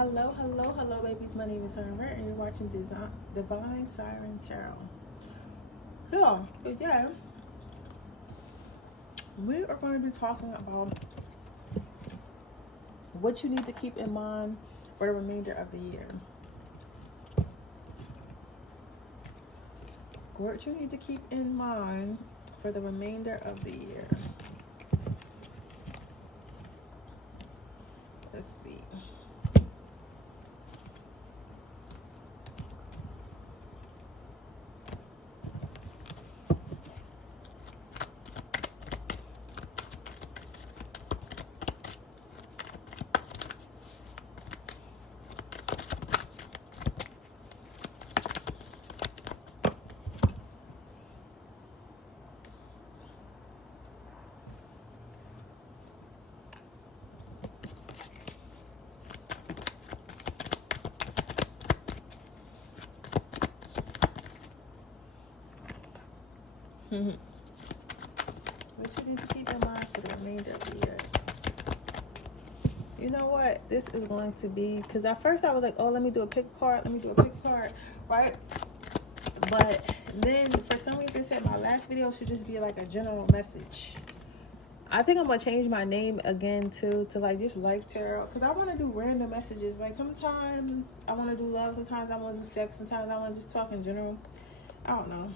Hello, babies. My name is sirenredd, and you're watching Divine Siren Tarot. So, again, we are going to be talking about what you need to keep in mind for the remainder of the year. What you need to keep in mind for the remainder of the year. Let's see. What you need to keep in mind for the remainder of the year. You know what? This is going to be, because at first I was like, oh, let me do a pick card, right? But then for some reason, said my last video should just be like a general message. I think I'm going to change my name again too, to like just life tarot, because I want to do random messages. Like sometimes I want to do love, sometimes I want to do sex, sometimes I want to just talk in general. I don't know.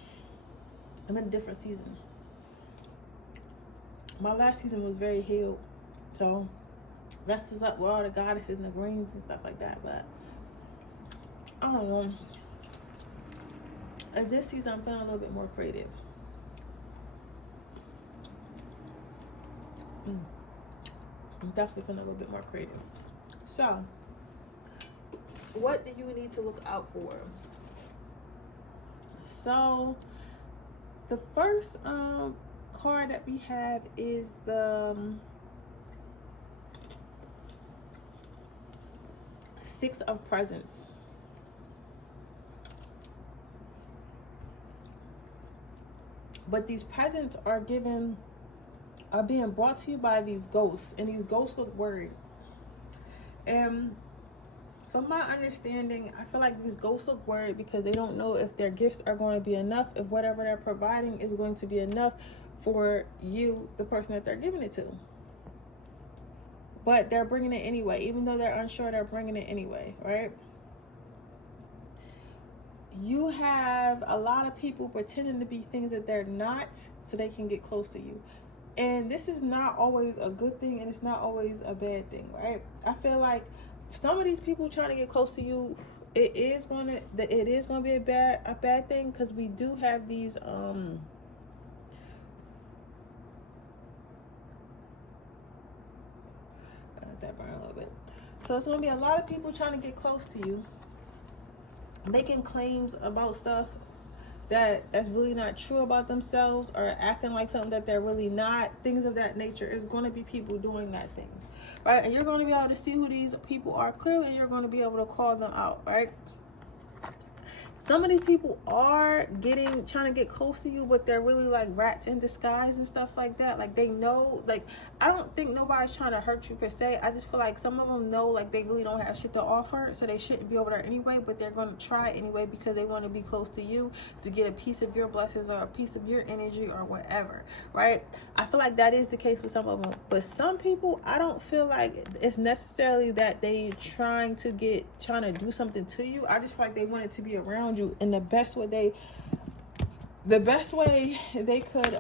I'm in a different season. My last season was very healed, so that's what's up with all the goddesses and the greens and stuff like that. But I don't know. This season I'm feeling a little bit more creative. I'm definitely feeling a little bit more creative. So, what do you need to look out for? So, the first card that we have is the Six of Presents. But these presents are being brought to you by these ghosts, and these ghosts look worried. And from my understanding, I feel like these ghosts look worried because they don't know if their gifts are going to be enough, if whatever they're providing is going to be enough for you, the person that they're giving it to. But they're bringing it anyway. Even though they're unsure, they're bringing it anyway, right? You have a lot of people pretending to be things that they're not so they can get close to you. And this is not always a good thing, and it's not always a bad thing, right? I feel like some of these people trying to get close to you, it is going to be a bad thing, because we do have these that burn a little bit. So it's going to be a lot of people trying to get close to you, making claims about stuff that's really not true about themselves, or acting like something that they're really not. Things of that nature. Is going to be people doing that thing, right? And you're going to be able to see who these people are clearly, and you're going to be able to call them out, right? Some of these people are trying to get close to you, but they're really like rats in disguise and stuff like that. Like they know, like, I don't think nobody's trying to hurt you per se. I just feel like some of them know like they really don't have shit to offer, so they shouldn't be over there anyway, but they're going to try anyway because they want to be close to you to get a piece of your blessings or a piece of your energy or whatever, right? I feel like that is the case with some of them. But some people, I don't feel like it's necessarily that they trying to do something to you. I just feel like they wanted to be around you, and the best way they could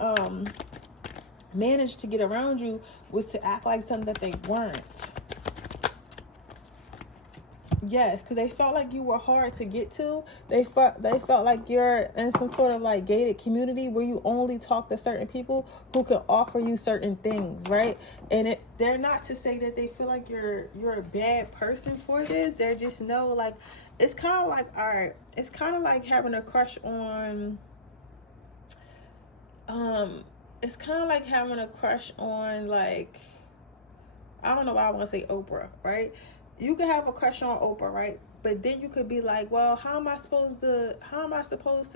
manage to get around you was to act like something that they weren't. Yes, because they felt like you were hard to get to. They felt like you're in some sort of like gated community where you only talk to certain people who can offer you certain things, right? And they're not to say that they feel like you're a bad person for this. They're just know, like, it's kind of like, all right, it's kind of like having a crush on it's kind of like having a crush on, like, I don't know why I want to say Oprah, right? You could have a crush on Oprah, right? But then you could be like, well, how am I supposed to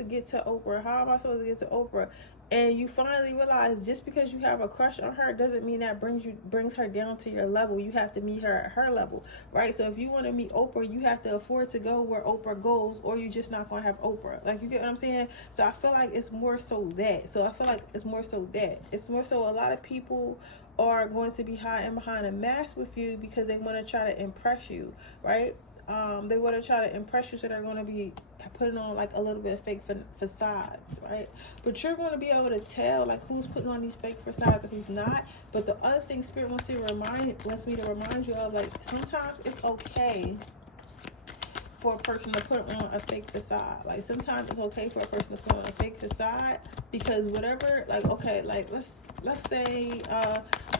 get to Oprah? How am I supposed to get to Oprah? And you finally realize just because you have a crush on her doesn't mean that brings her down to your level. You have to meet her at her level, right? So if you want to meet Oprah, you have to afford to go where Oprah goes, or you're just not gonna have Oprah. Like, you get what I'm saying? So I feel like it's more so that. It's more so a lot of people are going to be hiding behind a mask with you because they want to try to impress you, right? They want to try to impress you, so they're going to be putting on like a little bit of fake facades, right? But you're going to be able to tell like who's putting on these fake facades and who's not. But the other thing Spirit wants me to remind you of, like, sometimes it's okay for a person to put on a fake facade. Like, sometimes it's okay for a person to put on a fake facade, because whatever, like, okay, like, let's say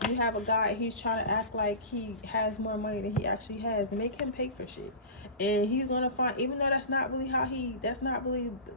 you have a guy, he's trying to act like he has more money than he actually has. Make him pay for shit. And he's gonna find, even though that's not really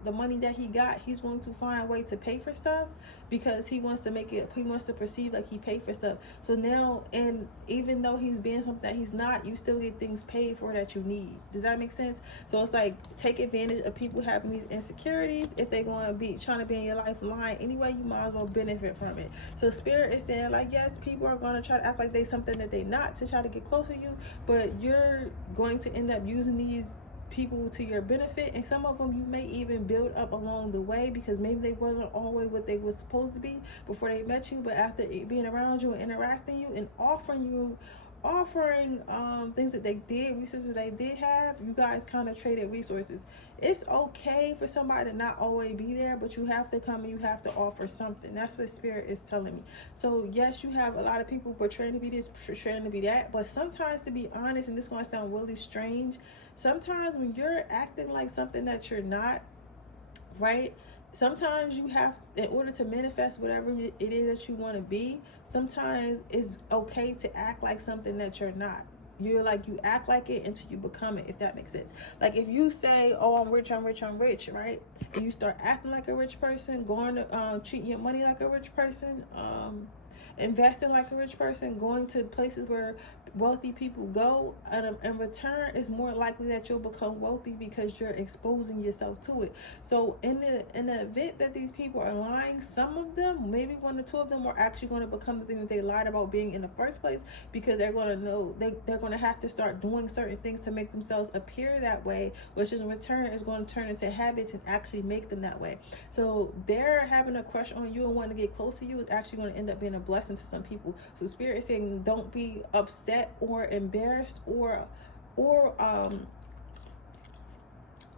the money that he got, he's going to find a way to pay for stuff, because he wants to perceive like he paid for stuff. So now, and even though he's being something that he's not, you still get things paid for that you need. Does that make sense? So it's like, take advantage of people having these insecurities. If they're going to be trying to be in your life lying anyway, you might as well benefit from it. So Spirit is saying, like, yes, people are going to try to act like they something that they not to try to get close to you, but you're going to end up using these people to your benefit, and some of them you may even build up along the way, because maybe they wasn't always what they were supposed to be before they met you, but after being around you and interacting you and offering things that they did, resources they did have, you guys kind of traded resources. It's okay for somebody to not always be there, but you have to come and you have to offer something. That's what Spirit is telling me. So yes, you have a lot of people portraying to be this, portraying to be that, but sometimes, to be honest, and this is going to sound really strange, sometimes when you're acting like something that you're not, right? Sometimes you have, in order to manifest whatever it is that you want to be, sometimes it's okay to act like something that you're not. You act like it until you become it, if that makes sense. Like, if you say, oh, I'm rich, right? And you start acting like a rich person, going to treating your money like a rich person, investing like a rich person, going to places where wealthy people go, and in return, it's more likely that you'll become wealthy because you're exposing yourself to it. So in the event that these people are lying, some of them, maybe one or two of them, are actually going to become the thing that they lied about being in the first place, because they're going to know they're going to have to start doing certain things to make themselves appear that way, which in return is going to turn into habits and actually make them that way. So they're having a crush on you and wanting to get close to you is actually going to end up being a blessing to some people. So Spirit is saying, don't be upset or embarrassed or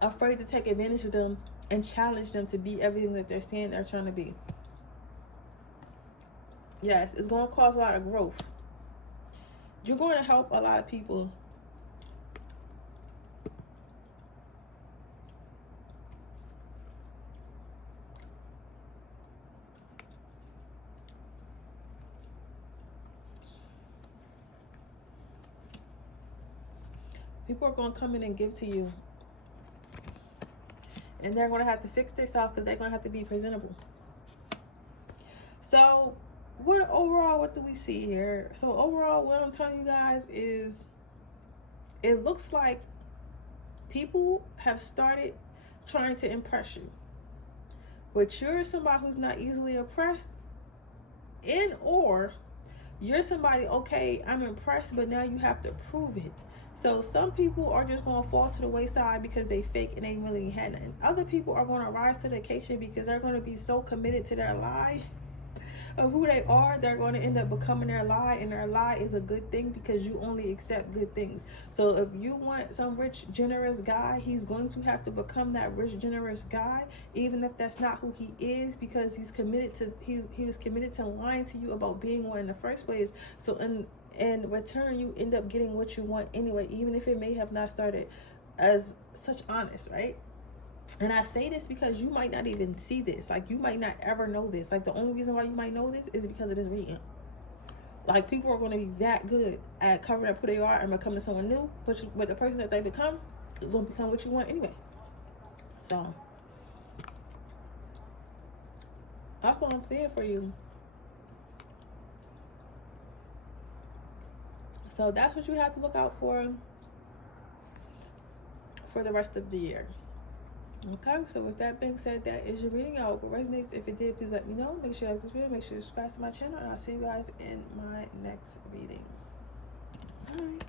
afraid to take advantage of them and challenge them to be everything that they're saying they're trying to be. Yes, it's going to cause a lot of growth. You're going to help a lot of people. People are going to come in and give to you. And they're going to have to fix themselves, because they're going to have to be presentable. So, what do we see here? So overall, what I'm telling you guys is, it looks like people have started trying to impress you. But you're somebody who's not easily impressed, or you're somebody, okay, I'm impressed, but now you have to prove it. So some people are just going to fall to the wayside because they fake and they really had nothing. Other people are going to rise to the occasion because they're going to be so committed to their lie of who they are, they're going to end up becoming their lie, and their lie is a good thing because you only accept good things. So if you want some rich, generous guy, he's going to have to become that rich, generous guy, even if that's not who he is, because he's committed to he was committed to lying to you about being one in the first place. So in return, you end up getting what you want anyway, even if it may have not started as such honest, right? And I say this because you might not even see this. Like, you might not ever know this. Like, the only reason why you might know this is because of this reading. Like, people are going to be that good at covering up who they are and becoming someone new, but the person that they become is going to become what you want anyway. So that's what I'm saying for you. So that's what you have to look out for the rest of the year. Okay, so with that being said, that is your reading. I hope it resonates. If it did, please let me know. Make sure you like this video. Make sure you subscribe to my channel. And I'll see you guys in my next reading. All right.